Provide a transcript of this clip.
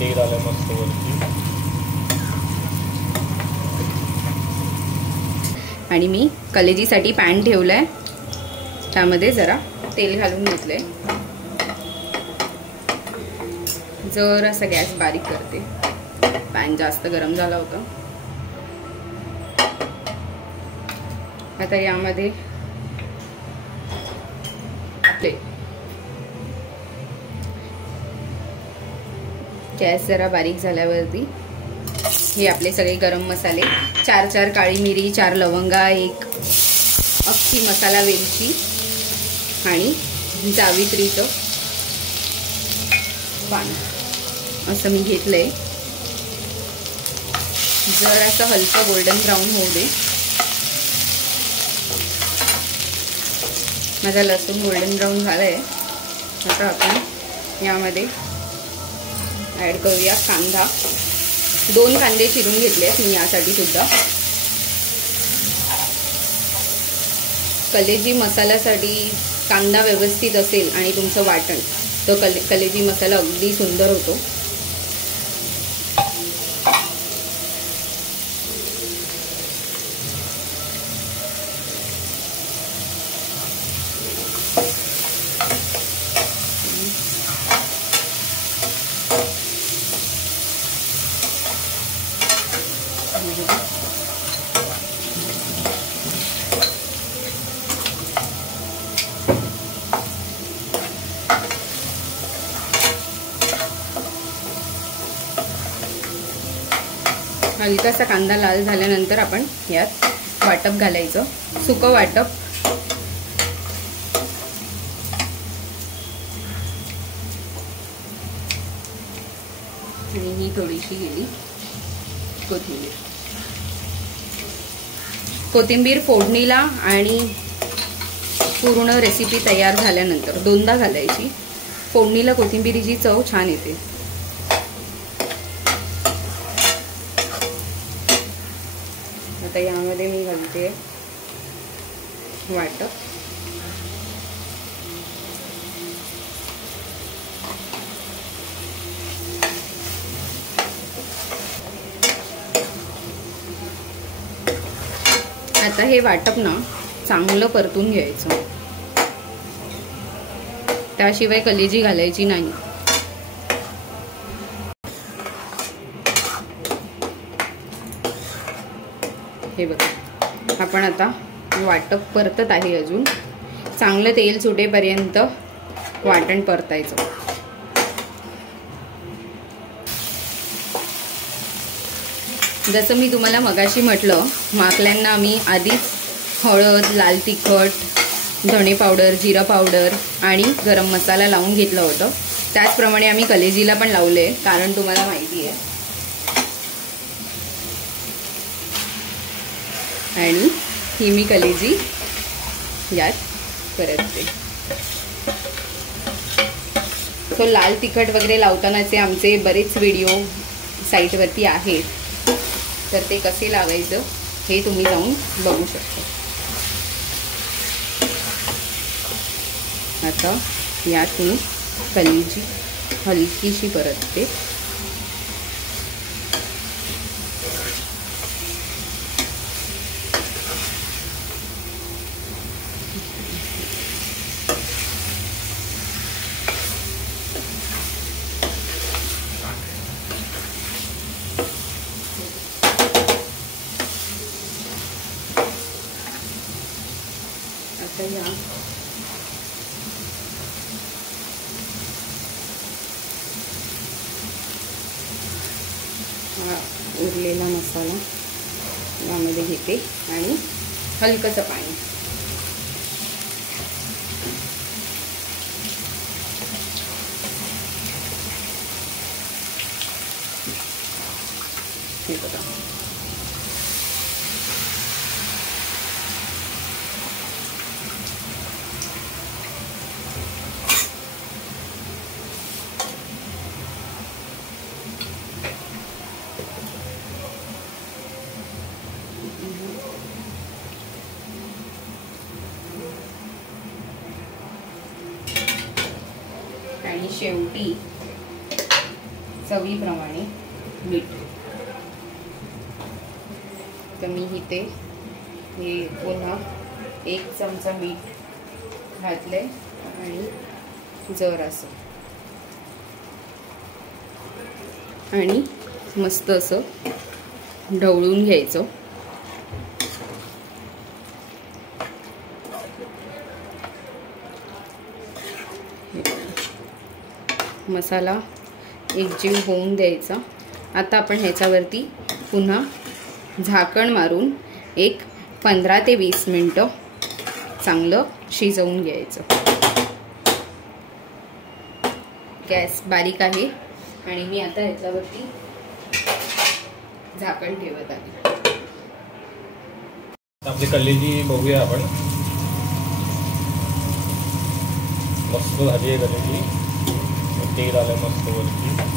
तेल आलं मस्त वरती. आणि मी कलेजीसाठी पॅन ठेवलाय, त्यामध्ये जरा तेल घालून घेतलंय. जरासा गॅस बारीक करते, पॅन जास्त गरम झाला होता. आता यामध्ये गॅस जरा बारीक झाल्यावरती हे आपले सगळे गरम मसाले, 4 काळी मिरी, 4 लवंगा, 1 अख्खी मसाला वेलची आणि जावित्रीचं पान असं मी घेतलंय. जरासं हलकं गोल्डन ब्राऊन होऊ दे. माझा लसूण गोल्डन ब्राऊन झालाय. आता आपण यामध्ये ॲड करूया कांदा. 2 कांदे चिरून घेतले मी यासाठी सुद्धा. कलेजी मसाल्यासाठी कांदा व्यवस्थित असेल आणि तुमचं वाटण तर कलेजी मसाला अगदी सुंदर होतो. हलकासा कांदा लाल झाल्यानंतर आपण यात वाटप घालायचं, सुकं वाटप. आणि ही थोडीशी गेली कोथिंबीर फोडणीला आणि पूर्ण रेसिपी तयार झाल्यानंतर 2दा घालायची. फोडणीला कोथिंबीरीची चव छान येते. आता यामध्ये मी घालते वाटप. आता हे वाटप ना चांगलं परतून घ्यायचं, त्याशिवाय कलेजी घालायची नाही. हे बघा, आपण आता वाटप परतत आहे. अजून चांगलं तेल सुटेपर्यंत वाटण परतायचं. जसं मी तुम्हाला मगाशी म्हटलं, माकल्यांना आम्ही आधीच हळद, लाल तिखट, धणे पावडर, जिरा पावडर आणि गरम मसाला लावून घेतलं होतं. त्याचप्रमाणे आम्ही कलेजीला पण लावले, कारण तुम्हाला माहिती आहे. आणि ही मी कलेजी यात परतते. सो लाल तिखट वगैरे लावतानाचे आमचे बरेच व्हिडिओ साईटवरती आहेत, तर ते कसे लावायचं हे तुम्ही जाऊन बघू शकता. आता यात मी कलेजी हलकीशी परतते. आता या उरलेला मसाला यामध्ये घेते आणि हलकंसं पाणी. हे बघा, आणि शेवटी चवीप्रमाणे मीठ. तर मी इथे हे पुन्हा 1 चमचा मीठ घातले आणि जरासं आणि मस्त असं ढवळून घ्यायचं. मसाला एकजीव होऊन द्यायचा. आता आपण ह्याच्यावरती पुन्हा झाकण मारून एक 15 ते 20 मिनिटं चांगलं शिजवून घ्यायचं. गॅस बारीक आहे आणि मी आता ह्याच्यावरती झाकण ठेवत आहे. आपली कल्लेजी बघूया आपण. मस्त भाजी आहे कल्लेजी. तेल आलं मस्त वरती.